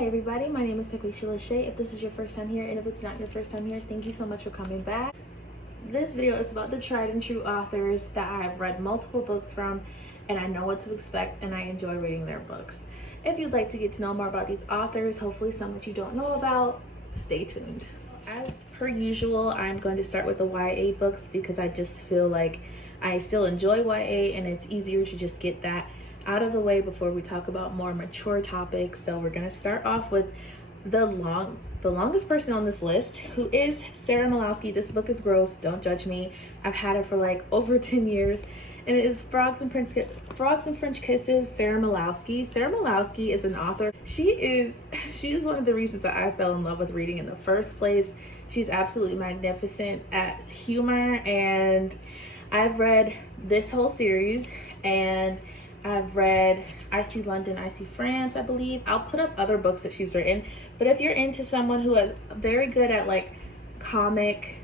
Hi everybody, my name is Talia Hibbert. If this is your first time here, and if it's not your first time here, thank you so much for coming back. This video is about the tried and true authors that I have read multiple books from, and I know what to expect, and I enjoy reading their books. If you'd like to get to know more about these authors, hopefully some that you don't know about, stay tuned. As per usual, I'm going to start with the YA books because I just feel like I still enjoy YA, and it's easier to just get that out of the way before we talk about more mature topics. So we're going to start off with the longest person on this list, who is Sarah Molowski. This book is gross, don't judge me. I've had it for like over 10 years, and it is Frogs and French Kisses, Sarah Molowski. Sarah Molowski is an author. She is one of the reasons that I fell in love with reading in the first place. She's absolutely magnificent at humor, and I've read this whole series, and I've read I See London, I See France, I believe. I'll put up other books that she's written. But if you're into someone who is very good at like comic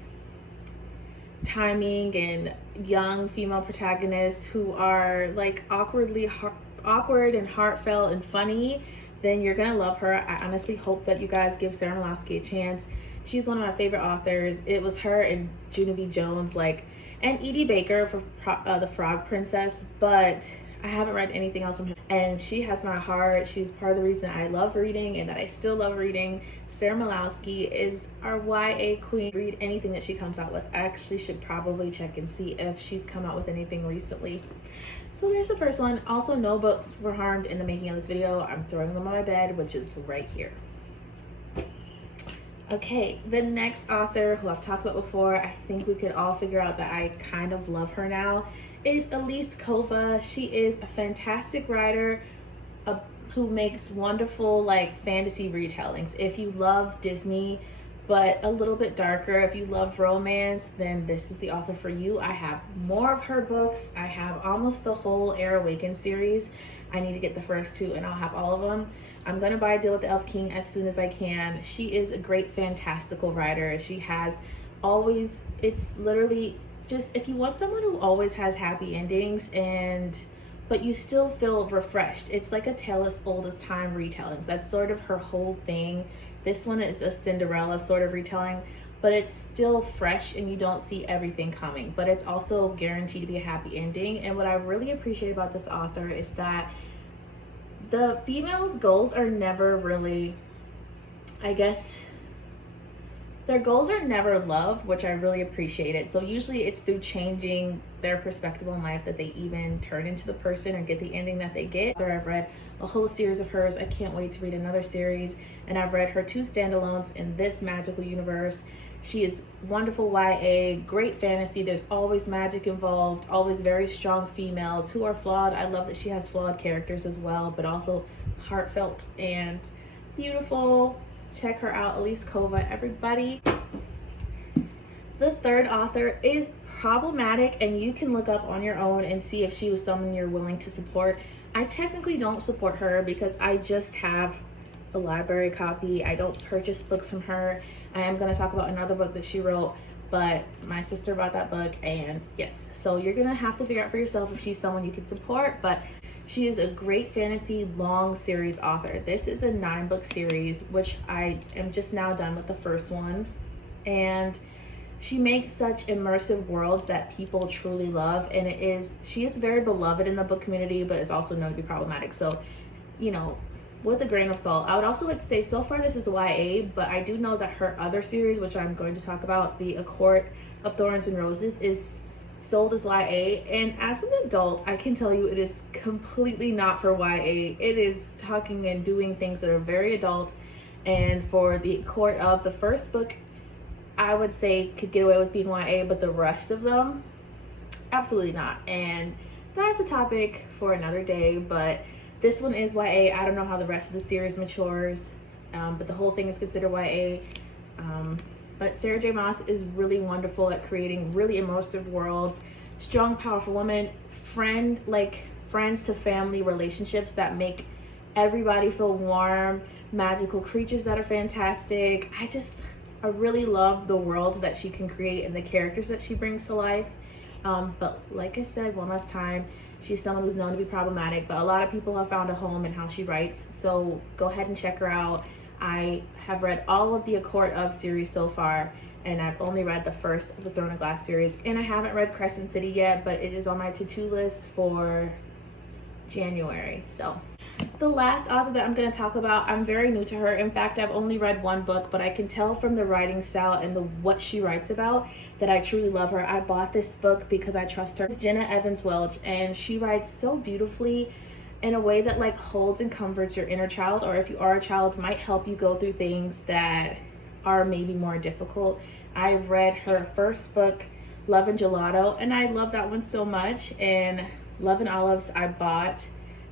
timing and young female protagonists who are like awkward and heartfelt and funny, then you're gonna love her. I honestly hope that you guys give Sarah Molowski a chance. She's one of my favorite authors. It was her and Junie B. Jones, and Edie Baker for The Frog Princess, but I haven't read anything else from her, and she has my heart. She's part of the reason I love reading and that I still love reading. Sarah Molowski is our YA queen. Read anything that she comes out with. I actually should probably check and see if she's come out with anything recently. So there's the first one. Also, no books were harmed in the making of this video. I'm throwing them on my bed, which is right here. Okay, the next author who I've talked about before, I think we could all figure out that I kind of love her now, is Elise Kova. She is a fantastic writer who makes wonderful fantasy retellings. If you love Disney but a little bit darker, if you love romance, then this is the author for you. I have more of her books. I have almost the whole Air Awakened series. I need to get the first two and I'll have all of them. I'm gonna buy Deal with the Elf King as soon as I can. She is a great fantastical writer. She has always, it's literally just, if you want someone who always has happy endings but you still feel refreshed, it's like a tale as old as time retellings. That's sort of her whole thing. This one is a Cinderella sort of retelling, but it's still fresh and you don't see everything coming, but it's also guaranteed to be a happy ending. And what I really appreciate about this author is that the female's goals are never really, their goals are never love, which I really appreciate it. So usually it's through changing their perspective on life that they even turn into the person or get the ending that they get. I've read a whole series of hers. I can't wait to read another series. And I've read her 2 standalones in this magical universe. She is wonderful YA, great fantasy. There's always magic involved, always very strong females who are flawed. I love that she has flawed characters as well, but also heartfelt and beautiful. Check her out, Elise Kova, everybody. The third author is problematic, and you can look up on your own and see if she was someone you're willing to support. I technically don't support her because I just have a library copy. I don't purchase books from her. I am going to talk about another book that she wrote, but my sister bought that book, and yes, so you're going to have to figure out for yourself if she's someone you can support. But she is a great fantasy long series author. This is a 9-book series, which I am just now done with the first one. And she makes such immersive worlds that people truly love. And she is very beloved in the book community, but is also known to be problematic. So, with a grain of salt. I would also like to say, so far this is YA, but I do know that her other series, which I'm going to talk about, the A Court of Thorns and Roses, is sold as YA, and as an adult I can tell you it is completely not for YA. It is talking and doing things that are very adult, and for the Court of, the first book I would say could get away with being YA, but the rest of them absolutely not, and that's a topic for another day. But this one is YA. I don't know how the rest of the series matures, but the whole thing is considered YA. But Sarah J. Maas is really wonderful at creating really immersive worlds, strong, powerful women, friends to family relationships that make everybody feel warm, magical creatures that are fantastic. I really love the worlds that she can create and the characters that she brings to life. But like I said, one last time, she's someone who's known to be problematic, but a lot of people have found a home in how she writes. So go ahead and check her out. I have read all of the A Court of series so far, and I've only read the first of the Throne of Glass series, and I haven't read Crescent City yet, but it is on my to-do list for January. So the last author that I'm going to talk about, I'm very new to her. In fact, I've only read one book, but I can tell from the writing style and what she writes about that I truly love her. I bought this book because I trust her. It's Jenna Welch, and she writes so beautifully in a way that like holds and comforts your inner child, or if you are a child, might help you go through things that are maybe more difficult. I read her first book, Love and Gelato, and I love that one so much. And Love and Olives I bought,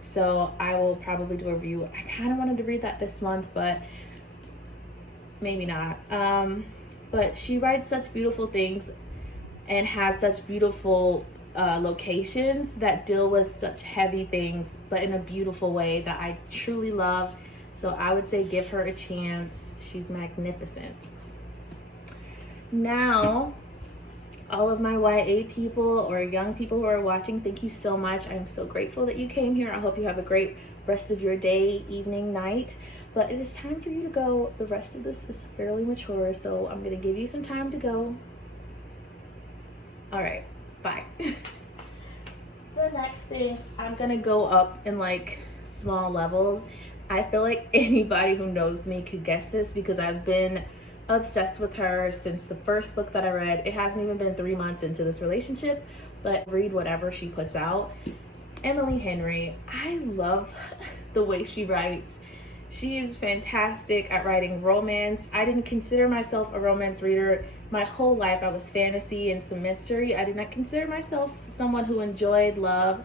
so I will probably do a review. I kind of wanted to read that this month, but maybe not. But she writes such beautiful things and has such beautiful locations that deal with such heavy things, but in a beautiful way that I truly love. So I would say give her a chance. She's magnificent. Now, all of my YA people or young people who are watching, thank you so much. I'm so grateful that you came here. I hope you have a great rest of your day, evening, night. But it is time for you to go. The rest of this is fairly mature, so I'm going to give you some time to go. All right, bye. The next thing, I'm going to go up in like small levels. I feel like anybody who knows me could guess this because I've been obsessed with her since the first book that I read. It hasn't even been 3 months into this relationship, but read whatever she puts out. Emily Henry, I love the way she writes. She is fantastic at writing romance. I didn't consider myself a romance reader. My whole life I was fantasy and some mystery. I did not consider myself someone who enjoyed love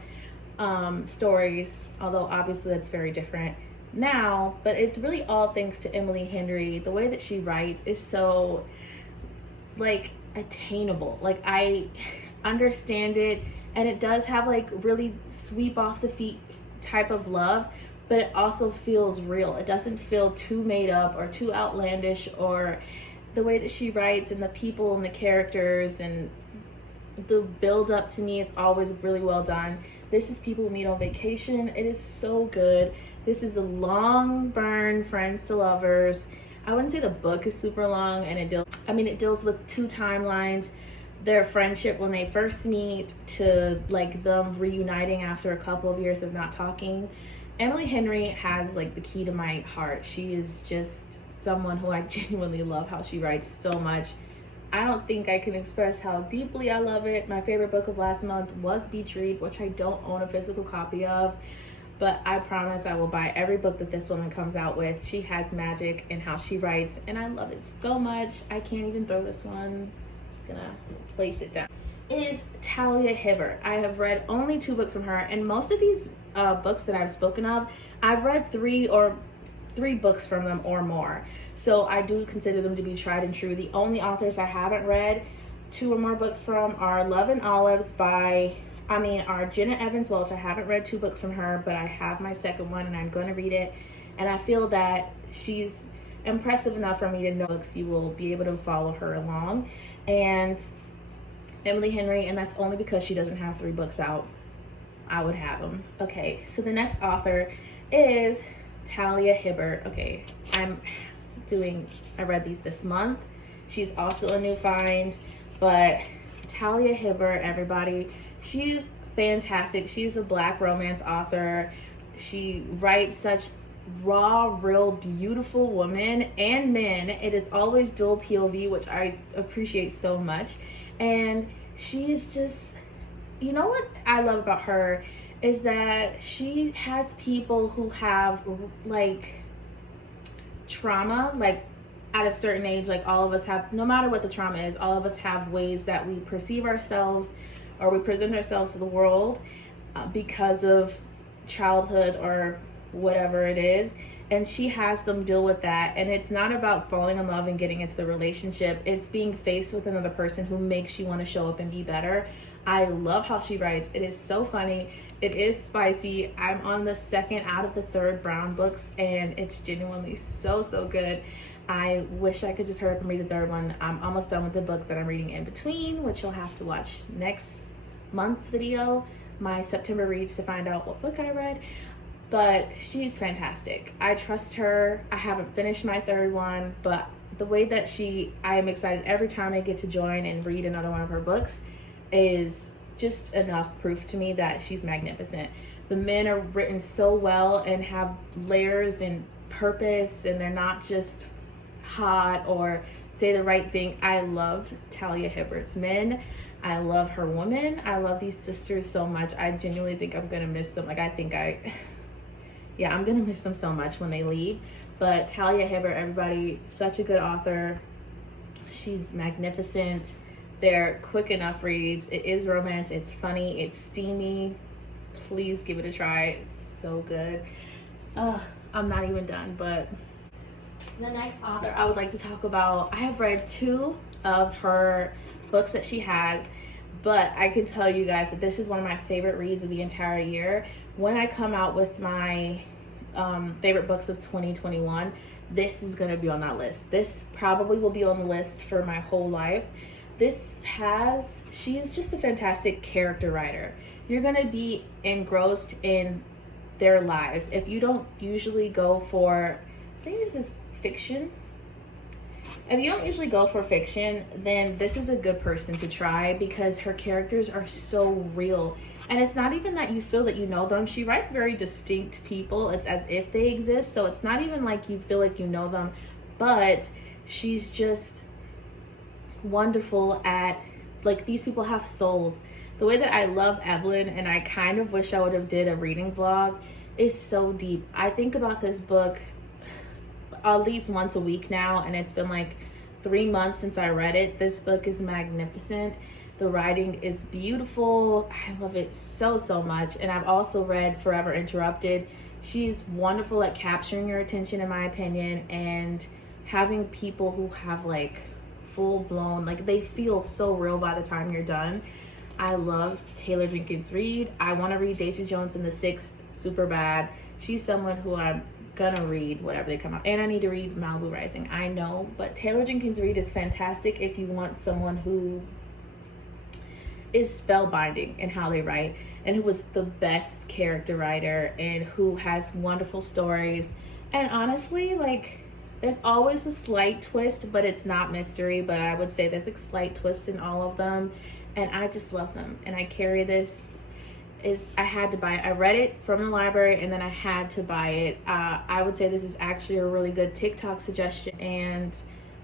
stories, although obviously that's very different now, but it's really all thanks to Emily Henry. The way that she writes is so like attainable. Like I understand it, and it does have like really sweep off the feet type of love, but it also feels real. It doesn't feel too made up or too outlandish, or the way that she writes and the people and the characters and the build up to me is always really well done. This is People Meet on Vacation. It is so good. This is a long burn, friends to lovers. I wouldn't say the book is super long, and it deals with two timelines. Their friendship when they first meet to like them reuniting after a couple of years of not talking. Emily Henry has like the key to my heart. She is just someone who I genuinely love how she writes so much. I don't think I can express how deeply I love it. My favorite book of last month was Beach Read, which I don't own a physical copy of, but I promise I will buy every book that this woman comes out with. She has magic in how she writes, and I love it so much. I can't even throw this one. I'm just gonna place it down. It is Talia Hibbert. I have read only 2 books from her, and most of these books that I've spoken of, I've read 3 books from them or more. So I do consider them to be tried and true. The only authors I haven't read 2 or more books from are Love and Olives are Jenna Welch. I haven't read 2 books from her, but I have my second one and I'm going to read it. And I feel that she's impressive enough for me to know books. You will be able to follow her along. And Emily Henry, and that's only because she doesn't have 3 books out. I would have them. Okay, so the next author is Talia Hibbert. Okay, I read these this month. She's also a new find, but Talia Hibbert, everybody, she's fantastic. She's a Black romance author. She writes such raw, real, beautiful women and men. It is always dual POV, which I appreciate so much. And she is just, you know what I love about her is that she has people who have like trauma, like at a certain age, like all of us have, no matter what the trauma is, all of us have ways that we perceive ourselves or we present ourselves to the world because of childhood or whatever it is. And she has them deal with that. And it's not about falling in love and getting into the relationship. It's being faced with another person who makes you want to show up and be better. I love how she writes. It is so funny. It is spicy. I'm on the 2nd out of the 3rd Brown books, and it's genuinely so, so good. I wish I could just hurry up and read the 3rd one. I'm almost done with the book that I'm reading in between, which you'll have to watch next month's video, my September reads, to find out what book I read. But she's fantastic. I trust her. I haven't finished my third one, but the way that I am excited every time I get to join and read another one of her books is just enough proof to me that she's magnificent. The men are written so well and have layers and purpose, and they're not just hot or say the right thing. I love Talia Hibbert's men. I love her women. I love these sisters so much. I genuinely think I'm gonna miss them. I'm gonna miss them so much when they leave. But Talia Hibbert, everybody, such a good author. She's magnificent. They're quick enough reads. It is romance. It's funny. It's steamy. Please give it a try. It's so good. I'm not even done, but the next author I would like to talk about, I have read 2 of her books that she had, but I can tell you guys that this is one of my favorite reads of the entire year. When I come out with my favorite books of 2021, this is going to be on that list. This probably will be on the list for my whole life. She is just a fantastic character writer. You're going to be engrossed in their lives. If you don't usually go for, I think this is fiction. If you don't usually go for fiction, then this is a good person to try, because her characters are so real. And it's not even that you feel that you know them. She writes very distinct people. It's as if they exist. So it's not even like you feel like you know them, but she's just wonderful at, like, these people have souls. The way that I love Evelyn, and I kind of wish I would have did a reading vlog, is so deep. I think about this book at least once a week now, and it's been like 3 months since I read it. This book is magnificent. The writing is beautiful. I love it so, so much. And I've also read Forever Interrupted. She's wonderful at capturing your attention, in my opinion, and having people who have like full-blown, like, they feel so real by the time you're done. I love Taylor Jenkins Reid. I want to read Daisy Jones and the Six super bad. She's someone who I'm gonna read whatever they come out, and I need to read Malibu Rising, I know, but Taylor Jenkins Reid is fantastic if you want someone who is spellbinding in how they write, and who was the best character writer, and who has wonderful stories. And honestly, like, there's always a slight twist, but it's not mystery. But I would say there's a slight twist in all of them, and I just love them. And I carry this. I had to buy it. I read it from the library, and then I had to buy it. I would say this is actually a really good TikTok suggestion, and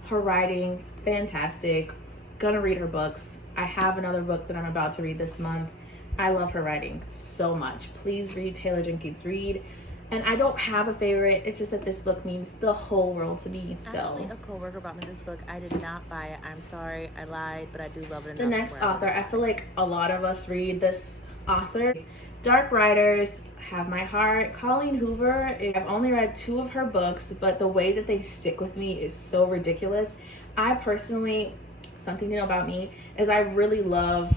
her writing, fantastic. Gonna read her books. I have another book that I'm about to read this month. I love her writing so much. Please read Taylor Jenkins Reid. And I don't have a favorite. It's just that this book means the whole world to me. So actually, a coworker brought me this book. I did not buy it. I'm sorry. I lied, but I do love it enough. The next author, I feel like a lot of us read this author. Dark Writers have my heart. Colleen Hoover. I've only read 2 of her books, but the way that they stick with me is so ridiculous. I personally, something to know about me is I really love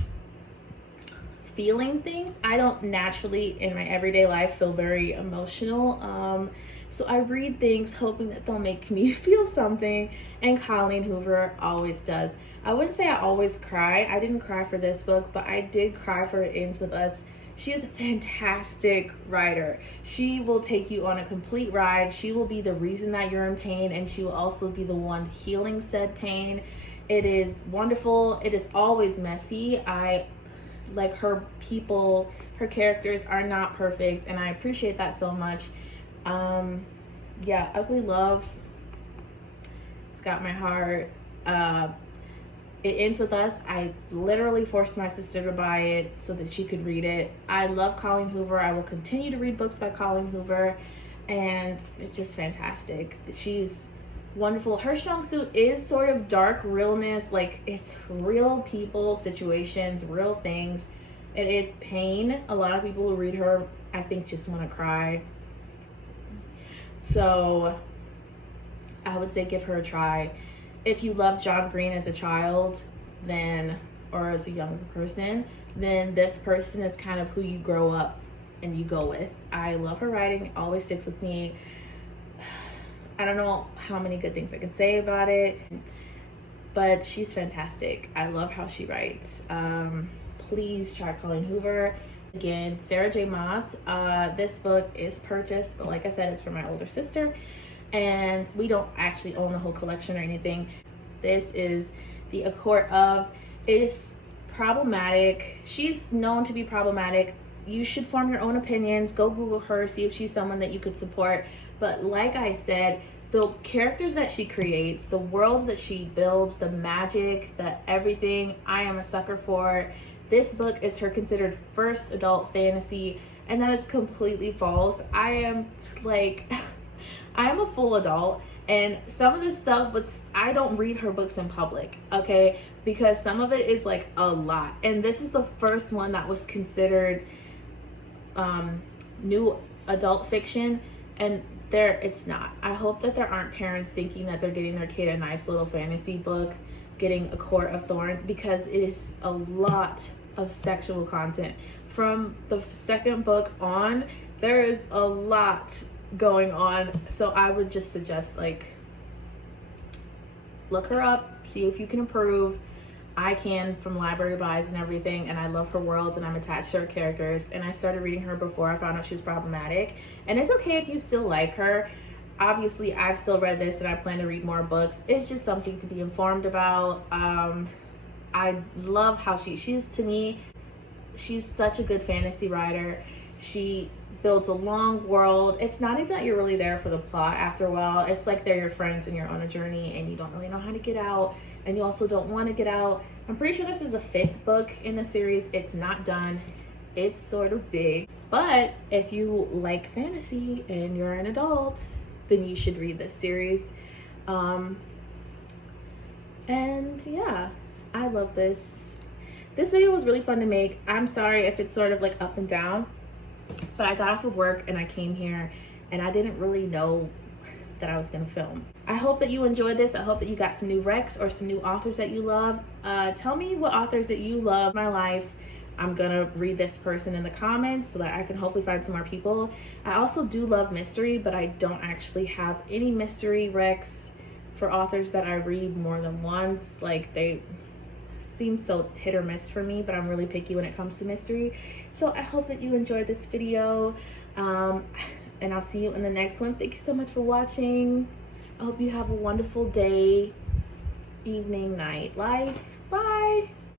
feeling things. I don't naturally in my everyday life feel very emotional, so I read things hoping that they'll make me feel something, and Colleen Hoover always does. I wouldn't say I always cry. I didn't cry for this book, but I did cry for It Ends With Us. She is a fantastic writer. She will take you on a complete ride. She will be the reason that you're in pain, and she will also be the one healing said pain. It is wonderful. It is always messy. I like her people. Her characters are not perfect, and I appreciate that so much. Yeah, Ugly Love, it's got my heart. It Ends With Us, I literally forced my sister to buy it so that she could read it. I love Colleen Hoover. I will continue to read books by Colleen Hoover, and it's just fantastic. She's wonderful. Her strong suit is sort of dark realness, like it's real people, situations, real things. It is pain. A lot of people who read her, I think, just want to cry. So I would say give her a try. If you love John Green as a child, then, or as a younger person, then this person is kind of who you grow up and you go with. I love her writing. It always sticks with me. I don't know how many good things I can say about it, but she's fantastic. I love how she writes. please try Colleen Hoover. Again, Sarah J. Maas. This book is purchased, but like I said, it's for my older sister, and we don't actually own the whole collection or anything. This is the A Court of. It is problematic. She's known to be problematic. You should form your own opinions. Go Google her, see if she's someone that you could support. But like I said, the characters that she creates, the worlds that she builds, the magic, the everything, I am a sucker for. This book is her considered first adult fantasy, and that is completely false. I am a full adult, and some of this stuff, but I don't read her books in public, okay? Because some of it is like a lot. And this was the first one that was considered new adult fiction, and it's not. I hope that there aren't parents thinking that they're getting their kid a nice little fantasy book, getting A Court of Thorns, because it is a lot of sexual content. From the second book on, there is a lot going on. So I would just suggest, like, look her up, see if you can approve. I can, from library buys and everything, and I love her worlds, and I'm attached to her characters, and I started reading her before I found out she was problematic. And it's okay if you still like her. Obviously, I've still read this, and I plan to read more books. It's just something to be informed about. I love how she's to me, she's such a good fantasy writer. She builds a long world. It's not even that you're really there for the plot after a while. It's like they're your friends and you're on a journey and you don't really know how to get out, and you also don't want to get out. I'm pretty sure this is the 5th book in the series. It's not done. It's sort of big. But if you like fantasy and you're an adult, then you should read this series. And yeah, I love this. This video was really fun to make. I'm sorry if it's sort of like up and down, but I got off of work and I came here and I didn't really know that I was gonna film. I hope that you enjoyed this. I hope that you got some new recs or some new authors that you love. Tell me what authors that you love in my life. I'm gonna read this person in the comments so that I can hopefully find some more people. I also do love mystery, but I don't actually have any mystery recs for authors that I read more than once. Like, they seem so hit or miss for me, but I'm really picky when it comes to mystery. So I hope that you enjoyed this video, and I'll see you in the next one. Thank you so much for watching. I hope you have a wonderful day, evening, night, life. Bye.